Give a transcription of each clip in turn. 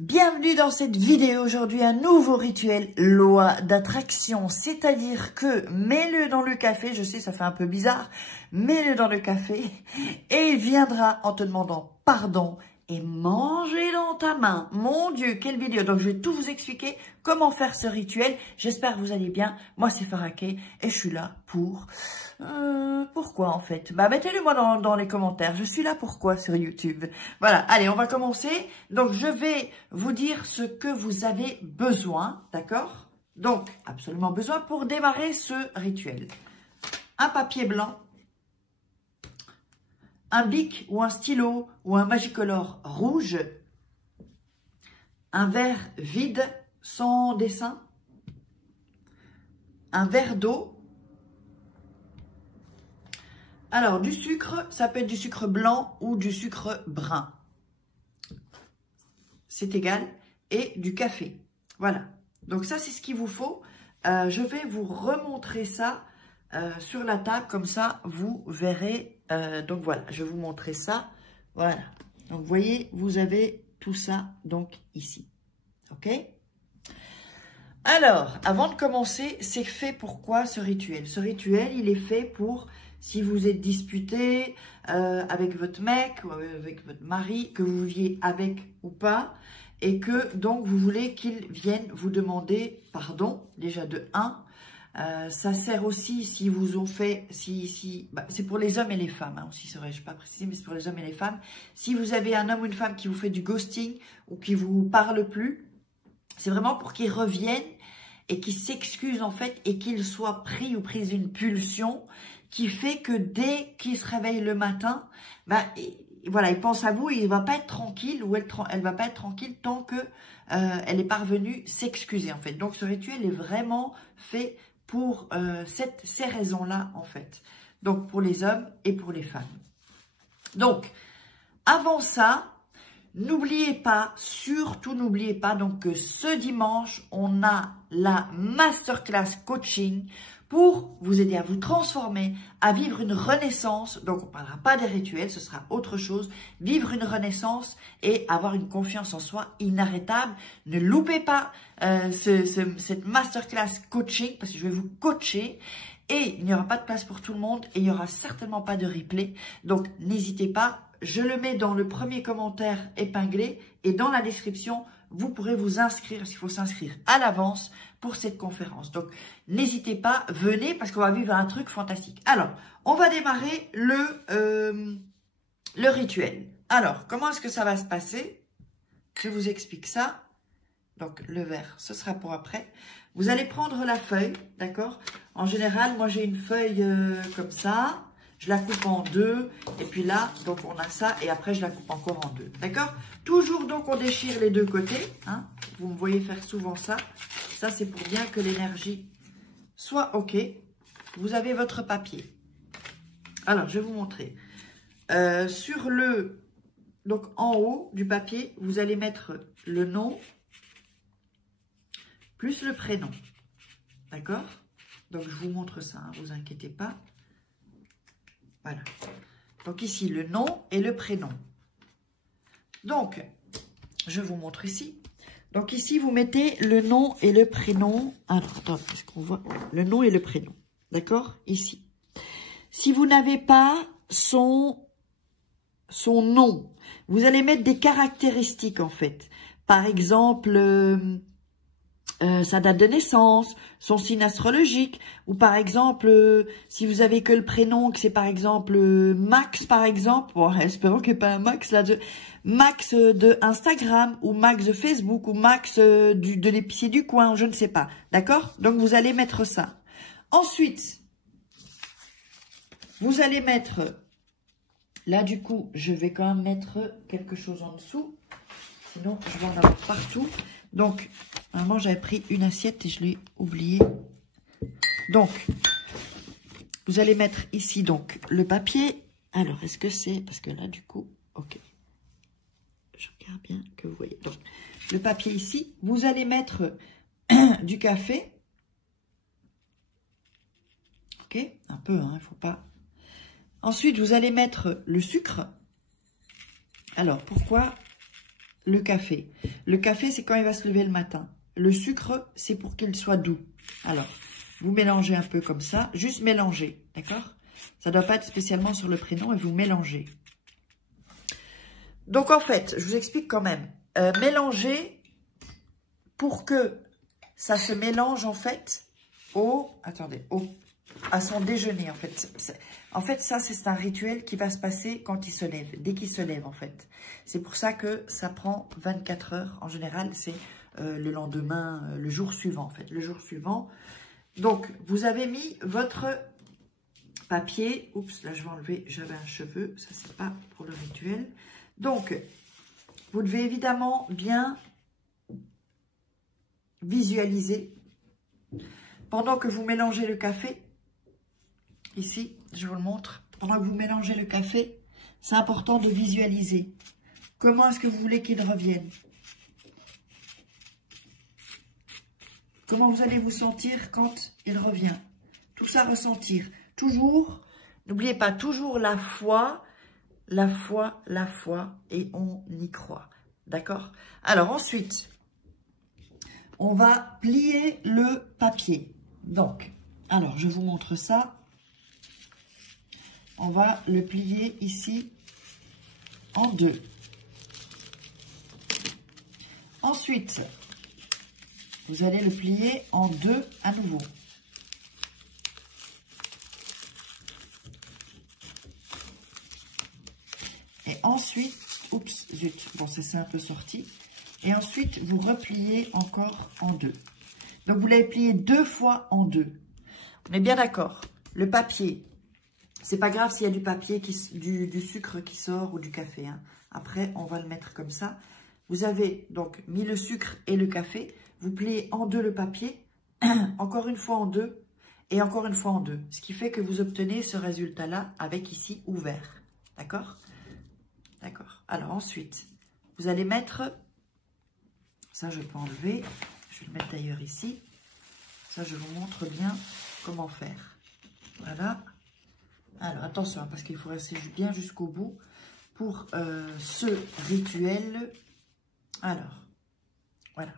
Bienvenue dans cette vidéo. Aujourd'hui, un nouveau rituel loi d'attraction, c'est-à-dire que mets-le dans le café, je sais ça fait un peu bizarre, mets-le dans le café et il viendra en te demandant pardon et manger dans ta main. Mon Dieu, quelle vidéo! Donc je vais tout vous expliquer comment faire ce rituel. J'espère que vous allez bien. Moi c'est Faraké et je suis là pour... pourquoi en fait? Bah mettez-le moi dans les commentaires. Je suis là pourquoi sur YouTube. Voilà, allez on va commencer. Donc je vais vous dire ce que vous avez besoin, d'accord? Donc absolument besoin pour démarrer ce rituel. Un papier blanc, un bic ou un stylo ou un Magicolor rouge, un verre vide sans dessin, un verre d'eau. Alors du sucre, ça peut être du sucre blanc ou du sucre brun. C'est égal. Et du café. Voilà. Donc ça c'est ce qu'il vous faut. Je vais vous remontrer ça sur la table, comme ça vous verrez. Donc voilà, je vais vous montrer ça. Voilà. Donc vous voyez, vous avez tout ça donc ici. Ok? Alors, avant de commencer, c'est fait pourquoi ce rituel? Ce rituel, il est fait pour, si vous êtes disputé avec votre mec ou avec votre mari, que vous viviez avec ou pas, et que donc vous voulez qu'il vienne vous demander pardon, déjà de 1. Ça sert aussi si vous ont fait, bah, c'est pour les hommes et les femmes, hein, aussi, c'est vrai, je n'ai pas précisé, mais c'est pour les hommes et les femmes. Si vous avez un homme ou une femme qui vous fait du ghosting ou qui vous parle plus, c'est vraiment pour qu'il revienne et qu'il s'excuse en fait et qu'il soit pris ou prise une pulsion qui fait que dès qu'il se réveille le matin, bah, voilà, il pense à vous et il ne va pas être tranquille ou elle va pas être tranquille tant que elle est parvenue s'excuser en fait. Donc ce rituel est vraiment fait pour ces raisons-là en fait. Donc pour les hommes et pour les femmes. Donc avant ça, n'oubliez pas, surtout n'oubliez pas donc que ce dimanche, on a la masterclass coaching pour vous aider à vous transformer, à vivre une renaissance. Donc on ne parlera pas des rituels, ce sera autre chose. Vivre une renaissance et avoir une confiance en soi inarrêtable. Ne loupez pas cette masterclass coaching parce que je vais vous coacher. Et il n'y aura pas de place pour tout le monde et il n'y aura certainement pas de replay. Donc n'hésitez pas. Je le mets dans le premier commentaire épinglé et dans la description, vous pourrez vous inscrire, parce qu'il faut s'inscrire à l'avance pour cette conférence. Donc, n'hésitez pas, venez parce qu'on va vivre un truc fantastique. Alors, on va démarrer le rituel. Alors, comment est-ce que ça va se passer? Je vous explique ça. Donc, le verre, ce sera pour après. Vous allez prendre la feuille, d'accord? En général, moi, j'ai une feuille comme ça. Je la coupe en deux, et puis là, donc on a ça, et après je la coupe encore en deux, d'accord? Toujours donc on déchire les deux côtés, hein? Vous me voyez faire souvent ça. Ça c'est pour bien que l'énergie soit ok. Vous avez votre papier. Alors je vais vous montrer. Sur le, donc en haut du papier, vous allez mettre le nom, plus le prénom, d'accord? Donc je vous montre ça, hein, vous inquiétez pas. Voilà. Donc ici, le nom et le prénom. Donc, je vous montre ici. Donc ici, vous mettez le nom et le prénom. Alors, attends, est-ce qu'on voit le nom et le prénom? D'accord? Ici. Si vous n'avez pas son nom, vous allez mettre des caractéristiques, en fait. Par exemple... sa date de naissance, son signe astrologique, ou par exemple, si vous avez que le prénom, que c'est par exemple Max, par exemple, bon, espérons qu'il n'y ait pas un Max là, Max de Instagram, ou Max de Facebook, ou Max de l'épicier du coin, je ne sais pas, d'accord? Donc vous allez mettre ça. Ensuite, vous allez mettre, là du coup, je vais quand même mettre quelque chose en dessous, sinon je vais en avoir partout. Donc, normalement, j'avais pris une assiette et je l'ai oublié. Donc, vous allez mettre ici, donc, le papier. Alors, est-ce que c'est... Parce que là, du coup, ok. Je regarde bien que vous voyez. Donc, le papier ici. Vous allez mettre du café. Ok, un peu, hein, il ne faut pas... Ensuite, vous allez mettre le sucre. Alors, pourquoi le café. Le café, c'est quand il va se lever le matin. Le sucre, c'est pour qu'il soit doux. Alors, vous mélangez un peu comme ça, juste mélanger, d'accord? Ça ne doit pas être spécialement sur le prénom et vous mélangez. Donc, en fait, je vous explique quand même. Mélangez pour que ça se mélange, en fait, à son déjeuner, en fait. En fait, ça, c'est un rituel qui va se passer quand il se lève, dès qu'il se lève, en fait. C'est pour ça que ça prend 24 heures. En général, c'est le lendemain, le jour suivant, en fait. Le jour suivant. Donc, vous avez mis votre papier. Oups, là, je vais enlever, j'avais un cheveu. Ça, c'est pas pour le rituel. Donc, vous devez évidemment bien visualiser. Pendant que vous mélangez le café, ici, je vous le montre. Pendant que vous mélangez le café, c'est important de visualiser. Comment est-ce que vous voulez qu'il revienne? Comment vous allez vous sentir quand il revient? Tout ça, ressentir. Toujours, n'oubliez pas, toujours la foi, et on y croit. D'accord? Alors ensuite, on va plier le papier. Donc, alors je vous montre ça. On va le plier ici en deux. Ensuite, vous allez le plier en deux à nouveau. Et ensuite, oups, zut, bon, c'est un peu sorti. Et ensuite, vous repliez encore en deux. Donc, vous l'avez plié 2 fois en deux. On est bien d'accord. Le papier, c'est pas grave s'il y a du papier, du sucre qui sort ou du café. Hein. Après, on va le mettre comme ça. Vous avez donc mis le sucre et le café. Vous pliez en deux le papier, encore une fois en deux et encore une fois en deux. Ce qui fait que vous obtenez ce résultat-là avec ici ouvert. D'accord? D'accord. Alors ensuite, vous allez mettre... Ça, je peux enlever. Je vais le mettre d'ailleurs ici. Ça, je vous montre bien comment faire. Voilà. Alors, attention, hein, parce qu'il faut rester bien jusqu'au bout pour ce rituel. Alors, voilà.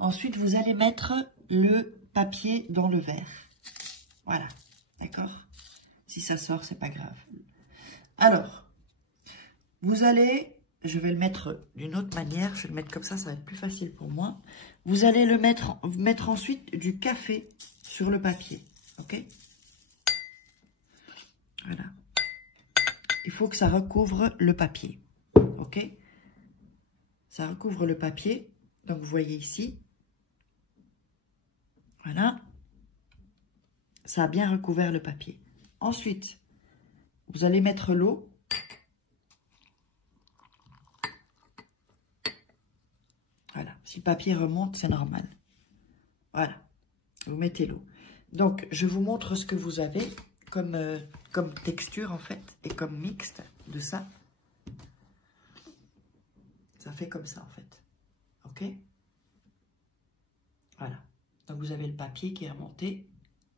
Ensuite, vous allez mettre le papier dans le verre. Voilà. D'accord? Si ça sort, c'est pas grave. Alors, vous allez... Je vais le mettre d'une autre manière. Je vais le mettre comme ça va être plus facile pour moi. Vous allez mettre ensuite du café sur le papier. Ok? Voilà. Il faut que ça recouvre le papier. Ok? Ça recouvre le papier. Donc, vous voyez ici. Voilà. Ça a bien recouvert le papier. Ensuite, vous allez mettre l'eau. Voilà, si le papier remonte, c'est normal. Voilà, vous mettez l'eau. Donc, je vous montre ce que vous avez comme texture, en fait, et comme mixte de ça. Ça fait comme ça, en fait. OK? Voilà. Donc, vous avez le papier qui est remonté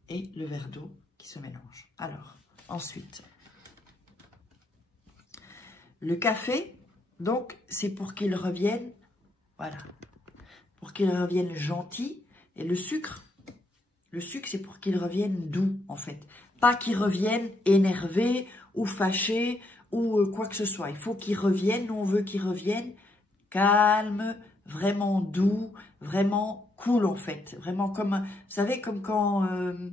et le verre d'eau qui se mélange. Alors, ensuite, le café, donc, c'est pour qu'il revienne... Voilà, pour qu'il revienne gentil. Et le sucre, c'est pour qu'il revienne doux, en fait. Pas qu'il revienne énervé ou fâché ou quoi que ce soit. Il faut qu'il revienne, nous on veut qu'il revienne calme, vraiment doux, vraiment cool, en fait. Vraiment comme, vous savez, comme quand un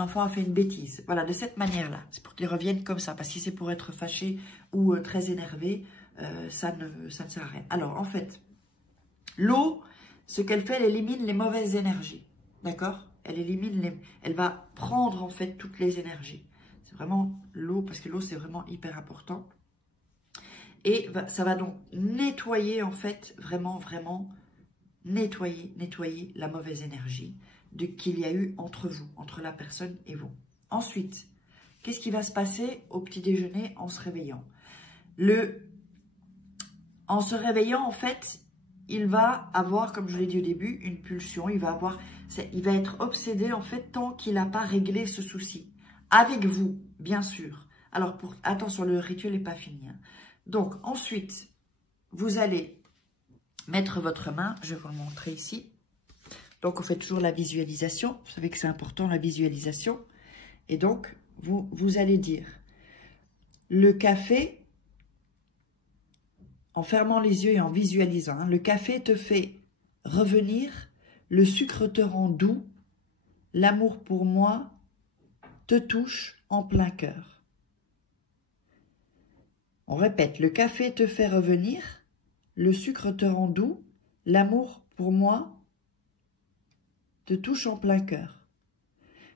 enfant a fait une bêtise. Voilà, de cette manière-là. C'est pour qu'il revienne comme ça. Parce que si c'est pour être fâché ou très énervé, ça ne sert à rien. Alors, en fait, l'eau, ce qu'elle fait, elle élimine les mauvaises énergies. D'accord? Elle va prendre, en fait, toutes les énergies. C'est vraiment l'eau, parce que l'eau, c'est vraiment hyper important. Et ça va donc nettoyer, en fait, vraiment nettoyer la mauvaise énergie qu'il y a eu entre vous, entre la personne et vous. Ensuite, qu'est-ce qui va se passer au petit déjeuner en se réveillant? En se réveillant, en fait, il va avoir, comme je l'ai dit au début, une pulsion. Il va être obsédé, en fait, tant qu'il n'a pas réglé ce souci. Avec vous, bien sûr. Alors, attention, le rituel n'est pas fini. Hein. Donc, ensuite, vous allez mettre votre main. Je vais vous le montrer ici. Donc, on fait toujours la visualisation. Vous savez que c'est important, la visualisation. Et donc, vous allez dire le café, en fermant les yeux et en visualisant, hein, le café te fait revenir, le sucre te rend doux, l'amour pour moi te touche en plein cœur. On répète, le café te fait revenir, le sucre te rend doux, l'amour pour moi te touche en plein cœur.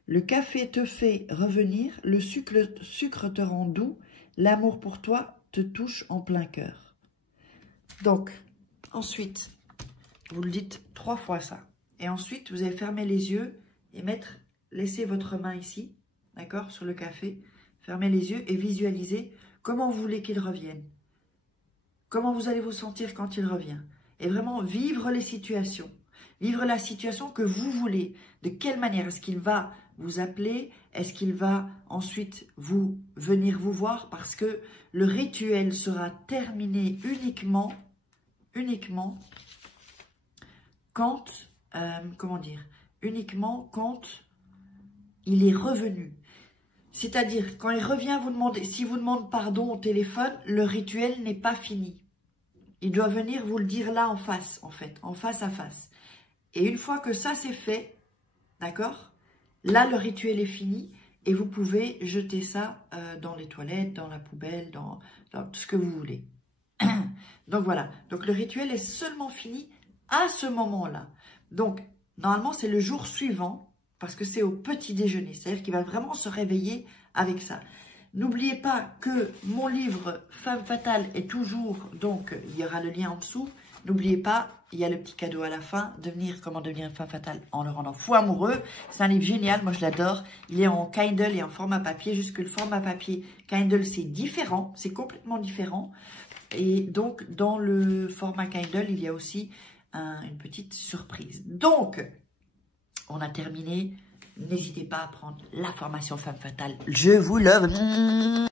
Le café te fait revenir, le sucre te rend doux, l'amour pour toi te touche en plein cœur. Donc, ensuite, vous le dites 3 fois ça. Et ensuite, vous allez fermer les yeux et laissez votre main ici, d'accord, sur le café. Fermez les yeux et visualisez comment vous voulez qu'il revienne. Comment vous allez vous sentir quand il revient. Et vraiment vivre les situations. Vivre la situation que vous voulez. De quelle manière? Est-ce qu'il va vous appeler? Est-ce qu'il va ensuite venir vous voir? Parce que le rituel sera terminé uniquement quand, uniquement quand il est revenu. C'est-à-dire, quand il revient vous demander, si vous demande pardon au téléphone, le rituel n'est pas fini. Il doit venir vous le dire là en face, en fait, en face à face. Et une fois que ça c'est fait, d'accord, là le rituel est fini et vous pouvez jeter ça dans les toilettes, dans la poubelle, dans tout ce que vous voulez. Donc voilà, donc le rituel est seulement fini à ce moment-là. Donc normalement c'est le jour suivant parce que c'est au petit déjeuner, c'est-à-dire qu'il va vraiment se réveiller avec ça. N'oubliez pas que mon livre Femme Fatale est toujours, donc il y aura le lien en dessous. N'oubliez pas, il y a le petit cadeau à la fin, Comment devenir une femme fatale en le rendant fou amoureux. C'est un livre génial, moi je l'adore. Il est en Kindle et en format papier, jusque le format papier Kindle c'est différent, c'est complètement différent. Et donc dans le format Kindle, il y a aussi une petite surprise. Donc, on a terminé. N'hésitez pas à prendre la formation Femme Fatale. Je vous love.